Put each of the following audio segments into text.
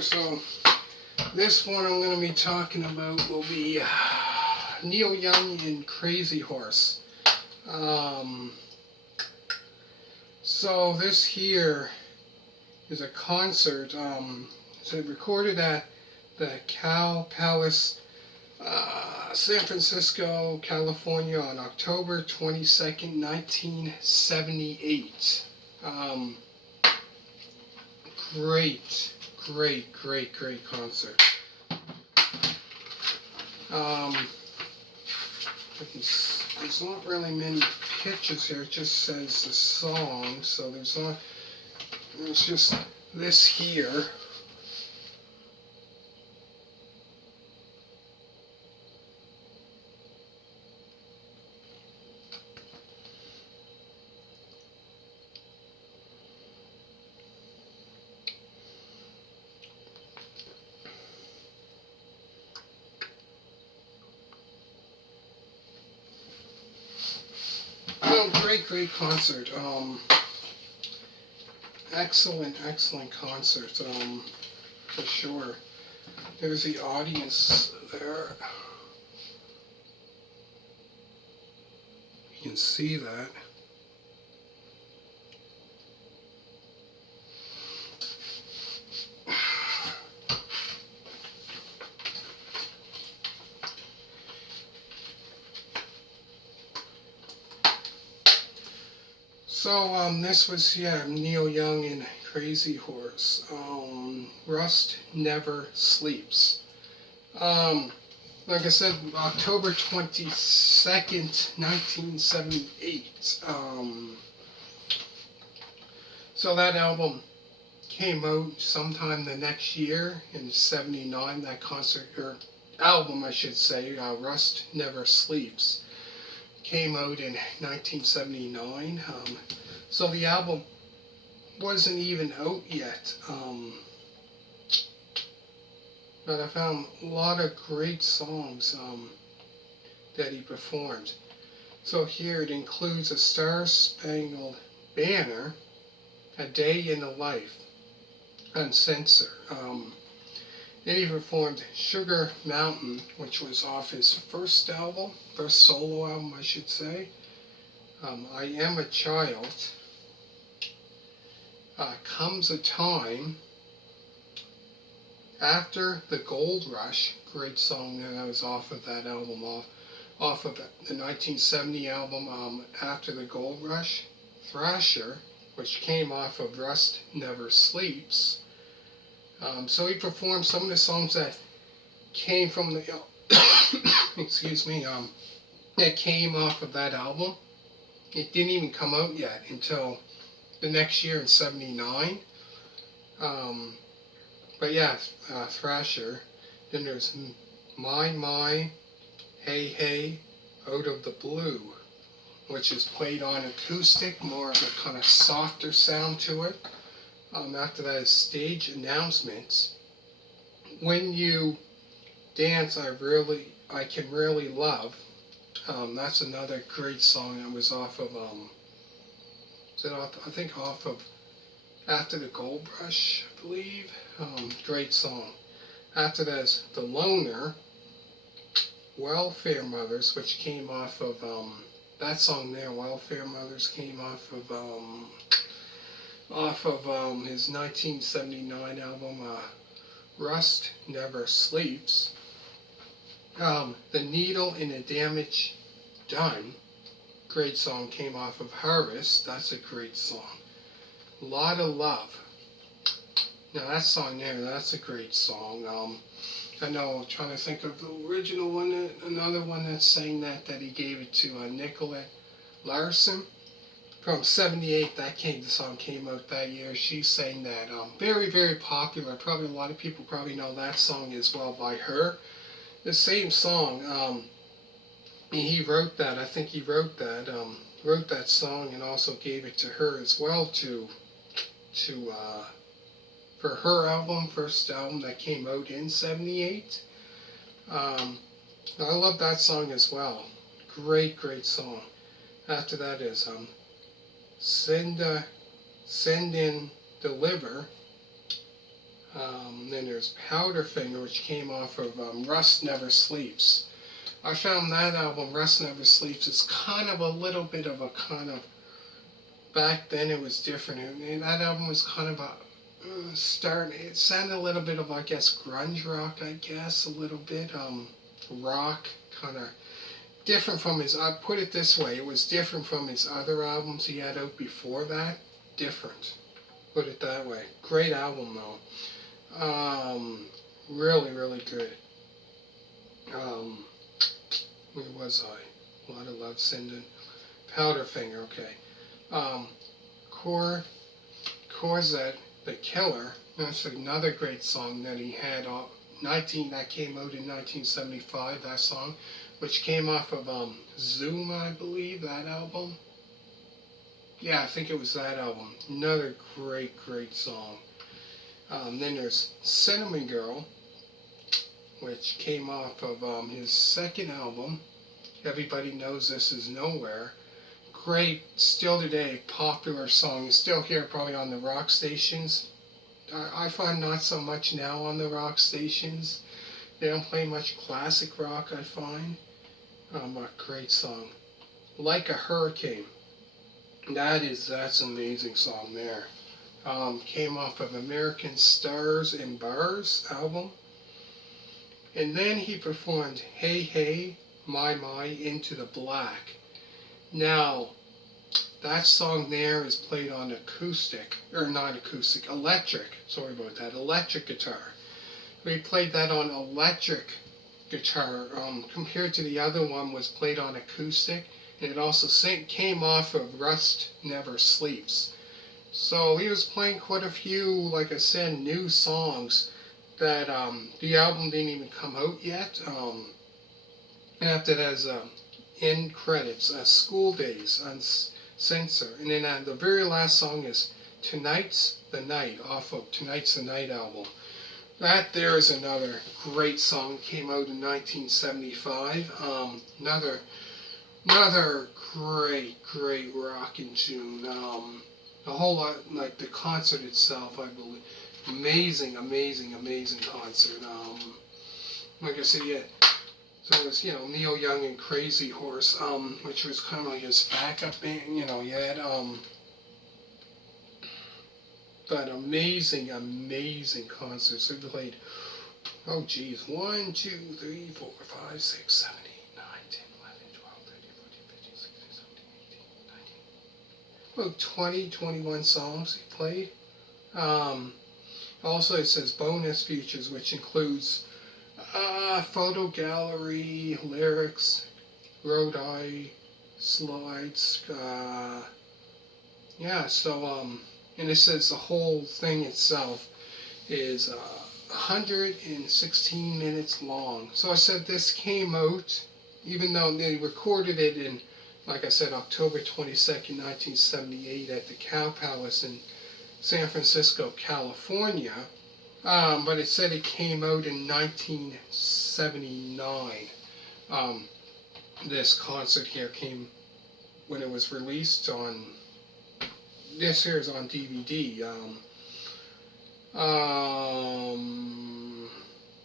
Chapter. So this one I'm going to be talking about will be Neil Young and Crazy Horse. So this here is a concert. So recorded at the Cow Palace, San Francisco, California on October 22nd, 1978. Great concert. There's not really many pictures here. It just says the song, so there's just this here. Oh, great concert. Excellent concert. For sure. There's the audience there. You can see that. So this was Neil Young and Crazy Horse. Rust Never Sleeps. Like I said, October 22nd, 1978. So that album came out sometime the next year in '79. That concert, or album I should say, Rust Never Sleeps, came out in 1979. So the album wasn't even out yet. But I found a lot of great songs that he performed. So here it includes A Star-Spangled Banner, A Day in the Life, Uncensored. Then he performed Sugar Mountain, which was off his first solo album, I should say. I Am a Child. Comes a Time. After the Gold Rush, great song that was off of that album, off of the 1970 album, After the Gold Rush. Thrasher, which came off of Rust Never Sleeps. So he performed some of the songs that came from the, excuse me, that came off of that album. It didn't even come out yet until the next year in '79. But yeah, Thrasher. Then there's My, Hey Hey, Out of the Blue, which is played on acoustic, more of a kind of softer sound to it. After that is Stage Announcements. When You Dance, I Can Really Love. That's another great song that was off of, I think off of After the Gold Rush, I believe. Great song. After that is The Loner, Welfare Mothers, which came off of, that song there, Welfare Mothers, came off of his 1979 album, Rust Never Sleeps. The Needle in the Damage Done, great song, came off of Harvest. That's a great song. Lot of Love. Now that song there, that's a great song. I know, I'm trying to think of the original one, another one that sang that he gave it to Nicolette Larson. From '78, the song came out that year. She sang that. Very popular. Probably a lot of people probably know that song as well by her. The same song. He wrote that. I think he wrote that song and also gave it to her as well for her first album that came out in '78. I love that song as well. Great song. After that is Send In, Deliver. Then there's Powderfinger, which came off of Rust Never Sleeps. I found that album, Rust Never Sleeps, is kind of a little bit of a kind of, back then it was different. And that album was kind of a it sounded a little bit of, I guess, grunge rock, I guess, a little bit, rock, kind of different from his, I put it this way, it was different from his other albums he had out before that. Different, put it that way. Great album though. Really, really good. Where was I? A lot of love sending. Powderfinger, okay. Core, Corzette, The Killer. That's another great song that he had. That came out in 1975. That song, which came off of Zoom, I believe, that album. Yeah, I think it was that album. Another great, great song. Then there's Cinnamon Girl, which came off of his second album. Everybody Knows This Is Nowhere. Great, still today, popular song. You still hear it probably on the rock stations. I find not so much now on the rock stations. They don't play much classic rock, I find. A great song. Like a Hurricane. That's an amazing song there. Came off of American Stars and Bars album. And then he performed Hey Hey, My Into the Black. Now, that song there is played on acoustic, or not acoustic, electric, sorry about that, electric guitar. We played that on electric guitar, compared to the other one was played on acoustic, and it also came off of Rust Never Sleeps. So he was playing quite a few, like I said, new songs that the album didn't even come out yet. And after that is end credits, School Days on Censor. And then the very last song is Tonight's the Night off of Tonight's the Night album. That there is another great song, came out in 1975. Another great, great rockin' tune. A whole lot, like the concert itself, I believe. Amazing, amazing, amazing concert. Like I said, yeah. So it was, Neil Young and Crazy Horse, which was kind of like his backup band, you had, but amazing, amazing concerts. They played, oh geez, 1, 2, 3, 4, 5, 6, 7, 8, 9, 10, 11, 12, 13, 14, 15, 16, 17, 18, 19. About 20, 21 songs he played. Also it says bonus features, which includes photo gallery, lyrics, road eye, slides, and it says the whole thing itself is 116 minutes long. So I said this came out, even though they recorded it in, like I said, October 22nd, 1978 at the Cow Palace in San Francisco, California. But it said it came out in 1979. This concert here came when it was released on, this here is on DVD.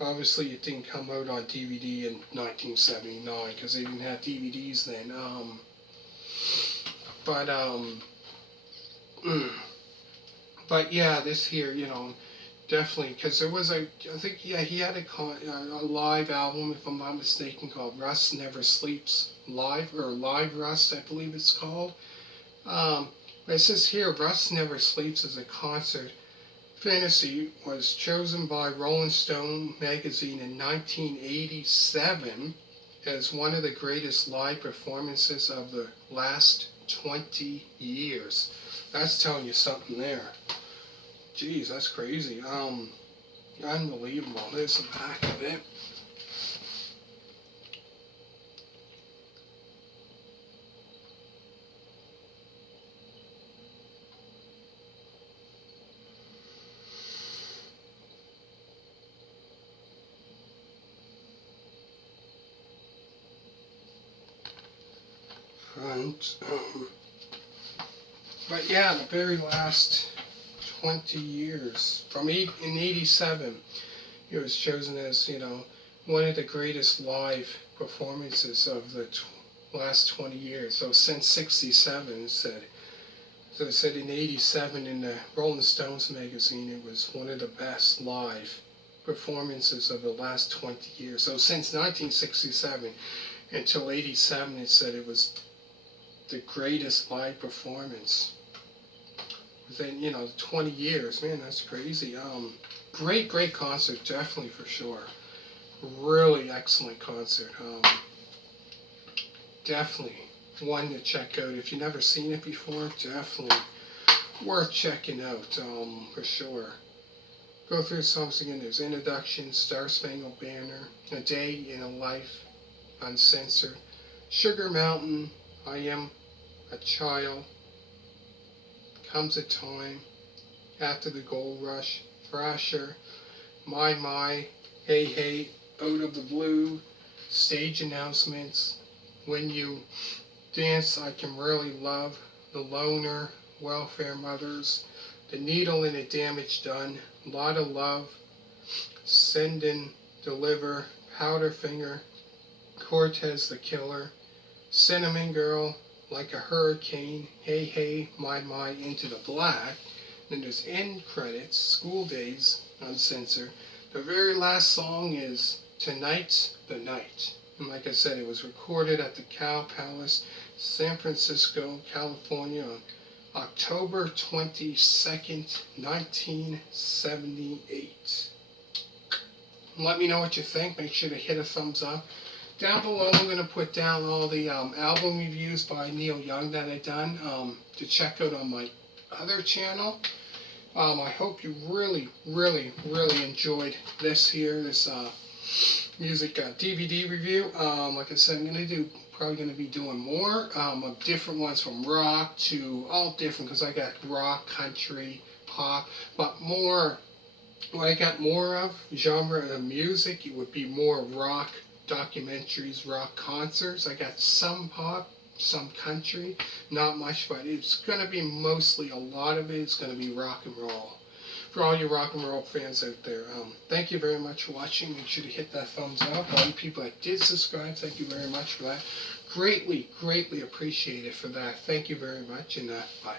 Obviously it didn't come out on DVD in 1979 because they didn't have DVDs then. But yeah, this here, definitely, because there was I think, yeah, he had a live album, if I'm not mistaken, called Rust Never Sleeps Live, or Live Rust, I believe it's called. But it says here, Rust Never Sleeps as a concert fantasy was chosen by Rolling Stone magazine in 1987 as one of the greatest live performances of the last 20 years. That's telling you something there. Jeez, that's crazy. Unbelievable. There's the back of it. Front. But yeah, the very last 20 years. In 87, he was chosen as, one of the greatest live performances of the last 20 years. So since 67, it said in 87 in the Rolling Stones magazine, it was one of the best live performances of the last 20 years. So since 1967 until 87, it said it was the greatest live performance within 20 years. Man, that's crazy. Great concert, definitely, for sure. Really excellent concert. Definitely one to check out. If you've never seen it before, definitely worth checking out, for sure. Go through the songs again. There's Introduction, Star Spangled Banner, A Day in a Life, Uncensored, Sugar Mountain, I Am a Child, Comes a Time, After the Gold Rush, Thrasher, My, Hey Hey, Out of the Blue, Stage Announcements, When You Dance I Can Really Love, The Loner, Welfare Mothers, The Needle and the Damage Done, Lot of Love, Send and Deliver, Powderfinger, Cortez the Killer, Cinnamon Girl, Like a Hurricane, Hey Hey, My, Into the Black. Then there's end credits, School Days, Uncensored. The very last song is Tonight's the Night. And like I said, it was recorded at the Cow Palace, San Francisco, California on October 22nd, 1978. Let me know what you think. Make sure to hit a thumbs up. Down below, I'm going to put down all the album reviews by Neil Young that I've done to check out on my other channel. I hope you really enjoyed this music DVD review. Like I said, probably going to be doing more of different ones, from rock to all different, because I got rock, country, pop, but more, what I got more of, genre of music, it would be more rock documentaries, rock concerts. I got some pop, some country, not much, but it's going to be mostly, a lot of it is going to be rock and roll. For all you rock and roll fans out there, thank you very much for watching. Make sure to hit that thumbs up. All you people that did subscribe, thank you very much for that. Greatly appreciate it for that. Thank you very much, and bye.